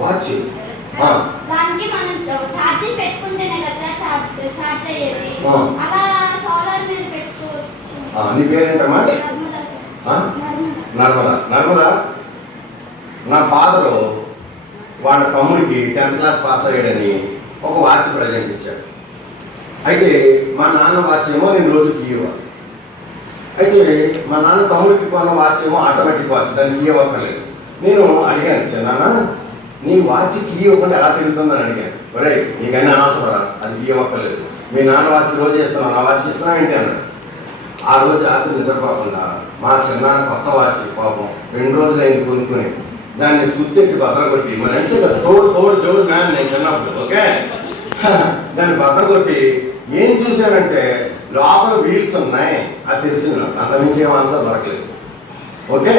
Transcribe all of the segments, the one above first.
Watch దానికి మనం charging పెట్టుకుంటేనే కదా ఛార్జ్ అయ్యేది. అలా సోలార్ మీద పెట్టుకోవచ్చు. నీ పేరేంటమ్మా? నర్మదా. నా ఫాదరు వాళ్ళ తమ్ముడికి 10th క్లాస్ పాస్ అయ్యాడని ఒక వాచ్ ప్రజెంట్ ఇచ్చాడు. అయితే మా నాన్న వాచ్ ఏమో నేను రోజు కీ ఇవ్వాలి. అయితే మా నాన్న తమ్ముడికి కొన్న వాచ్ ఏమో ఆటోమేటిక్ వాచ్, దానికి కీ ఇవ్వక్కర్లేదు. నేను అడిగాను, చిన్నాన్న నీ వాచ్ కీ ఇవ్వకుండా ఎలా తిరుగుతుందని అడిగాను. ఒరే నీకన్నా అనవసరం, అది కీ ఇవ్వక్కర్లేదు, మీ నాన్న వాచ్ రోజు చేస్తున్నాను, నా వాచ్ ఇస్తున్నావు ఏంటి అన్నాడు. ఆ రోజు రాత్రి నిద్రపోకుండా మా చిన్నాన్న కొత్త వాచ్ పాపం 2 రోజులు అయింది కొనుక్కుని దాన్ని సుత్తెట్టి కొట్టి, మరి అంటే కదా తోడు మ్యాన్ నేను చిన్నప్పుడు. ఓకే, దాన్ని కొట్టి ఏం చూశానంటే లోపల వీల్స్ ఉన్నాయి, అది తెలిసింది నాకు. అంతమించి ఏం ఆన్సర్ దొరకలేదు. ఓకే,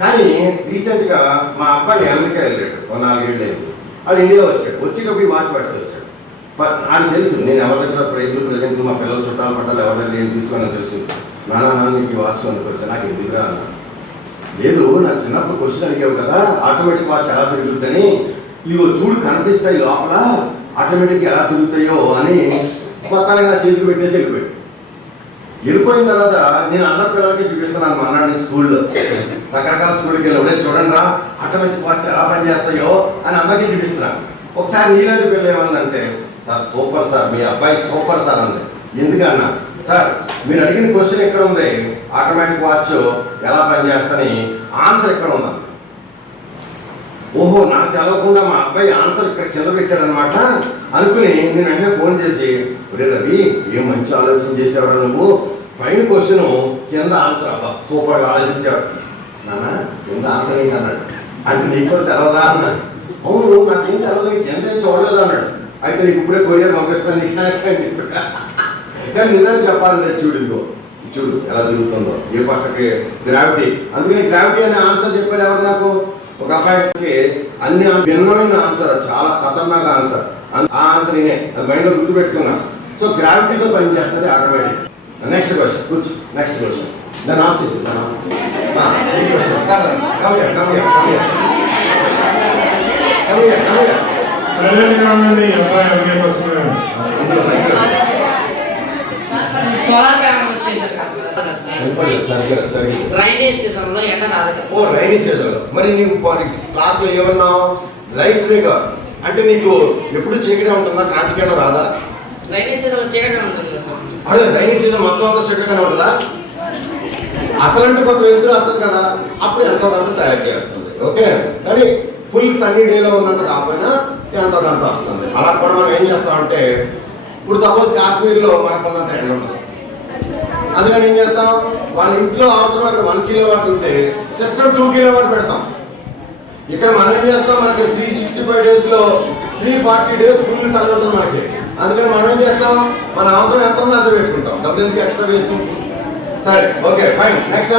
కానీ రీసెంట్గా మా అబ్బాయి అమెరికా వెళ్ళాడు, 4 ఏళ్ళు అయింది. వాడు ఇండియా వచ్చాడు. వచ్చేటప్పుడు వాచ్ పట్టుకు వచ్చాడు. బట్ నాకు తెలుసు నేను ఎవరి దగ్గర ప్రజెంట్ మా పిల్లలు చుట్టాలు పట్టాలు ఎవరి దగ్గర ఏం తీసుకోనో తెలుసు. నాన్న నీకు వాచ్ కొనుక్కొచ్చా, నాకు ఎందుకురా అన్నాడు. లేదు, నా చిన్నప్పుడు క్వశ్చన్ అడిగావు కదా ఆటోమేటిక్ వాచ్ ఎలా తిరుగుతుందని, ఇవి చూడు కనిపిస్తాయి లోపల ఆటోమేటిక్ ఎలా తిరుగుతాయో అని కొత్తగా నా చేతికి పెట్టేసి వెళ్ళిపోయిన తర్వాత నేను అందరి పిల్లలకి చూపిస్తున్నాను. మన్నాడు స్కూల్లో రకరకాల స్కూల్కి వెళ్ళి చూడండి రా ఆటోమేటిక్ వాచ్ ఎలా పనిచేస్తాయో అని అందరికీ చూపిస్తున్నాను. ఒకసారి నీలాంటి పిల్ల ఏమందంటే, సార్ సూపర్ సార్, మీ అబ్బాయి సూపర్ సార్ అంది. ఎందుకన్నా, సార్ మీరు అడిగిన క్వశ్చన్ ఎక్కడ ఉంది, ఆటోమేటిక్ వాచ్ ఎలా పనిచేస్తని ఆన్సర్ ఎక్కడ ఉందండి. ఓహో, నాకు తెలవకుండా మా అబ్బాయి ఆన్సర్ ఇక్కడ కింద పెట్టాడనమాట అనుకుని నేను వెంటనే ఫోన్ చేసి, ఒరే రవి ఏం మంచి ఆలోచన చేసేవాడు నువ్వు, పైన క్వశ్చన్ కింద ఆన్సర్, అబ్బా సూపర్గా ఆలోచించావు నాన్న, కింద ఆన్సర్ ఏంటి అన్నాడు. అంటే నీకు కూడా తెలవదా అన్నాడు. అవును నాకేం తెలవదు, నీకు ఎంత చూడలేదు అన్నాడు. అయితే నీకు ఇప్పుడే కొరియర్ పంపిస్తాను నీకు చెప్పా. కానీ నిజానికి చెప్పాలి, చూడు ఎలా తిరుగుతుందో ఏ పక్కకి గ్రావిటీ. అందుకని గ్రావిటీ అనే ఆన్సర్ చెప్పారు ఎవరు నాకు, ఒక అబ్బాయికి అన్ని భిన్నమైన ఆన్సర్, చాలా ఖతర్నాక్ ఆన్సర్. ఆ ఆన్సర్ నేనే అది మైండ్లో గుర్తుపెట్టుకున్నా. సో గ్రావిటీతో పనిచేస్తుంది ఆటోమేటిక్. నెక్స్ట్ క్వశ్చన్ కూర్చో, నెక్స్ట్ క్వశ్చన్ దాన్ని ఆఫ్ చేసి సోలార్ ప్యానల్ వచ్చేసారు కదా రైనీ సీజన్ లో ఎండ రాదు కదా. ఓ రైనీ సీజన్ లో మరి నీకు క్లాస్ లో ఏమన్నావు, లైట్ గా అంటే నీకు ఎప్పుడు చీకటి ఉంటుందా, కాంతికేయడం రాదా? రైనీ సీజన్ లో చీకటి ఉంటుంది సార్. అదే రైనీ సీజన్ మొత్తం అంతా చీకటిగానే ఉంటుందా? అసలంటే కొంత వెళ్తురు వస్తుంది కదా, అప్పుడు ఎంతో కొంత తయారు చేస్తుంది. ఓకే, కానీ ఫుల్ సన్నీ డేలో ఉన్నంత కాకపోయినా ఎంతో కొంత వస్తుంది. అలా కూడా మనం ఏం చేస్తామంటే, ఇప్పుడు సపోజ్ కాశ్మీర్లో మనకు ఉన్నంత ఎండ ఉంటుంది, అందుకని ఏం చేస్తాం, వాళ్ళ ఇంట్లో అవసరం అక్కడ 1 కిలోవాట్ ఉంటే సిస్టమ్ 2 కిలోవాట్ పెడతాం. ఇక్కడ మనం ఏం చేస్తాం, మనకి 365 డేస్లో 340 డేస్ ఫుల్ సన్ ఉంటుంది మనకి. అందుకని మనం ఏం చేస్తాం, మన అవసరం ఎంత ఉందో అంత పెట్టుకుంటాం, డబ్బులు ఎందుకు ఎక్స్ట్రా వేస్తాం. సరే ఓకే ఫైన్. నెక్స్ట్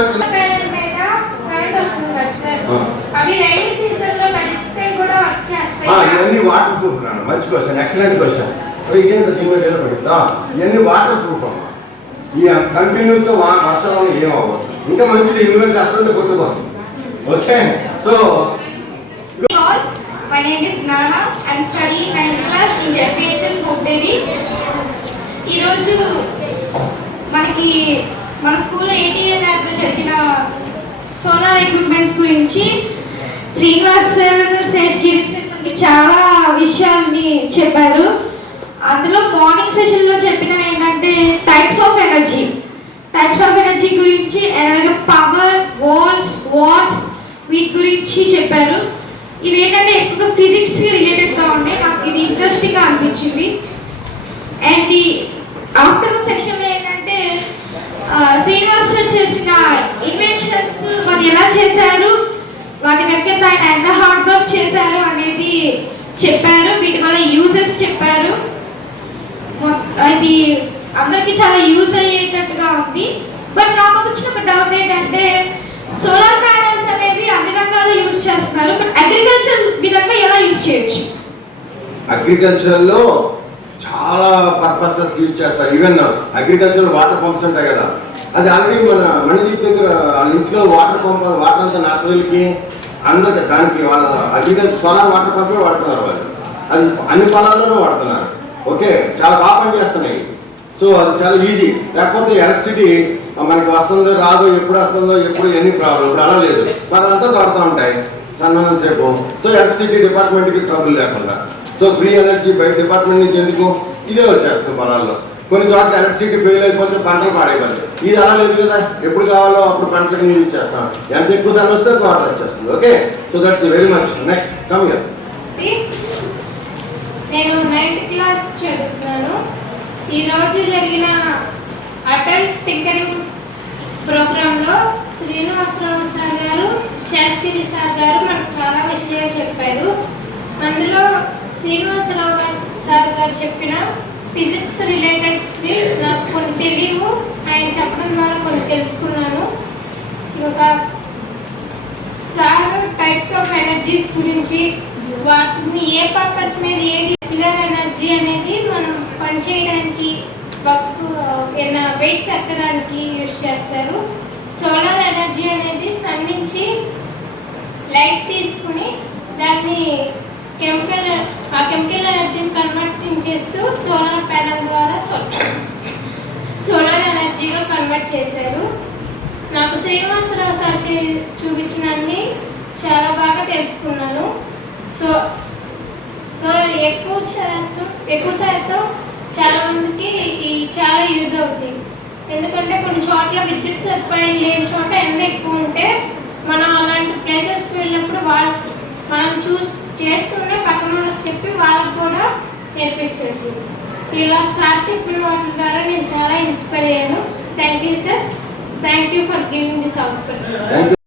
ఇవన్నీ వాటర్ ప్రూఫ్ నాన్న. మంచి క్వశ్చన్, ఎక్సలెంట్ క్వశ్చన్. ఇదేంటో దీని మీద పడుతుందా, ఇవన్నీ వాటర్ ప్రూఫ్ అమ్మా. ఈ కంటిన్యూస్గా వర్షాలు ఏమవ్వదు, ఇంకా మంచిది ఇల్లు కష్టంతో కొట్టుకోవచ్చు. Okay, so My name is Nana. I am studying 9th class in JPHS Mukdevi. ఈరోజు మనకి మన స్కూల్లో ATL ల్యాబ్లో జరిగిన సోలార్ ఎక్విప్మెంట్స్ గురించి శ్రీనివాస్ సార్, శేషగిరి సార్ మనకి చాలా విషయాల్ని చెప్పారు. అందులో మార్నింగ్ సెషన్లో చెప్పిన ఏంటంటే టైప్స్ ఆఫ్ ఎనర్జీ గురించి, అలాగే పవర్, వోల్ట్స్, వాట్స్ వీటి గురించి చెప్పారు. ఇవి ఏంటంటే ఎక్కువగా ఫిజిక్స్ రిలేటెడ్గా ఉన్నాయి. నాకు ఇది ఇంట్రెస్టింగ్గా అనిపించింది. అండ్ ఈ ఆఫ్టర్నూన్ సెక్షన్లో ఏంటంటే శ్రీనివాస్ చేసిన ఇన్వెన్షన్స్ వాళ్ళు ఎలా చేశారు, వాటి వెనక ఆయన ఎంత హార్డ్ వర్క్ చేశారు అనేది చెప్పారు. వీటి వల్ల యూజెస్ చెప్పారు. ఇది అందరికీ చాలా యూజ్ అయ్యేటట్టుగా ఉంది. బట్ నాకు వచ్చిన ఒక డౌట్ ఏంటంటే, సోలార్ ప్యానెల్స్ అనేవి అన్ని రంగాల్లో యూజ్ చేస్తున్నారు, బట్ అగ్రికల్చర్ విధంగా ఎలా యూజ్ చేయొచ్చు? అగ్రికల్చర్లో చాలా పర్పసెస్ యూజ్ చేస్తారు. ఈవెన్ అగ్రికల్చర్ వాటర్ పంప్స్ ఉంటాయి కదా, అది ఆల్రెడీ మన మణిదీప్ దగ్గర వాళ్ళ ఇంట్లో వాటర్ పంప్, వాటర్ అంతా నర్సరీలకి అందరికి దానికి వాళ్ళ అగ్రికల్చర్ సోలార్ వాటర్ పంపే వాడుతున్నారు వాళ్ళు. అది అన్ని పొలాల్లోనూ వాడుతున్నారు. ఓకే, చాలా బాగా పనిచేస్తున్నాయి. సో అది చాలా ఈజీ. లేకపోతే ఎలక్ట్రిసిటీ మనకి వస్తుందో రాదో, ఎప్పుడు వస్తుందో, ఎప్పుడు ఎన్ని ప్రాబ్లం. ఇప్పుడు అలా లేదు, వాళ్ళంతా వాడుతూ ఉంటాయి సన్మానం సేపు. సో ఎలక్ట్రిసిటీ డిపార్ట్మెంట్కి ట్రబుల్ లేకుండా. సో ఫ్రీ ఎనర్జీ బయట డిపార్ట్మెంట్ నుంచి ఎందుకు, ఇదే వచ్చేస్తుంది పొలాల్లో. కొన్ని చోట్ల ఎలక్ట్రిసిటీ ఫెయిల్ అయిపోతే పంటలు పాడైపోతాయి. ఇది అలా లేదు కదా, ఎప్పుడు కావాలో అప్పుడు పంటలకు నీళ్ళు ఇచ్చేస్తాం. ఎంత ఎక్కువ సార్లు వస్తే వాటర్ వచ్చేస్తుంది. Okay, so that's very much. Next come here. నేను 9th క్లాస్ చదువుతున్నాను. ఈరోజు జరిగిన అటల్ టింకరింగ్ ప్రోగ్రాంలో శ్రీనివాసరావు సార్ గారు, శాస్త్రి సార్ గారు మనకు చాలా విషయాలు చెప్పారు. అందులో శ్రీనివాసరావు సార్ గారు చెప్పిన ఫిజిక్స్ రిలేటెడ్వి నాకు కొన్ని తెలియవు, ఆయన చెప్పడం ద్వారా కొన్ని తెలుసుకున్నాను. ఇంకా సార్ టైప్స్ ఆఫ్ ఎనర్జీస్ గురించి, వాటిని ఏ పర్పస్ మీద ఏది సోలార్ ఎనర్జీ అనేది మనం పనిచేయడానికి ఏమైనా వెయిట్స్ ఎత్తడానికి యూజ్ చేస్తారు. సోలార్ ఎనర్జీ అనేది సన్ నుంచి లైట్ తీసుకుని దాన్ని కెమికల్ ఎనర్జీని కన్వర్టింగ్ చేస్తూ సోలార్ ప్యానల్ ద్వారా సోలార్ ఎనర్జీగా కన్వర్ట్ చేశారు. నాకు శ్రీనివాసరావు సార్ చూపించినన్ని చాలా బాగా తెలుసుకున్నాను. సో ఎక్కువ శాతం చాలా మందికి చాలా యూజ్ అవుతుంది. ఎందుకంటే కొన్ని చోట్ల విద్యుత్ సదుపాయం లేని చోట ఎండ ఎక్కువ ఉంటే మనం అలాంటి ప్లేసెస్కి వెళ్ళినప్పుడు మనం చేస్తూనే పక్కన వాళ్ళకి చెప్పి వాళ్ళకి కూడా నేర్పించవచ్చు. ఇలా సార్ చెప్పిన వాటి ద్వారా నేను చాలా ఇన్స్పైర్ అయ్యాను. Thank you sir. Thank you for giving this opportunity.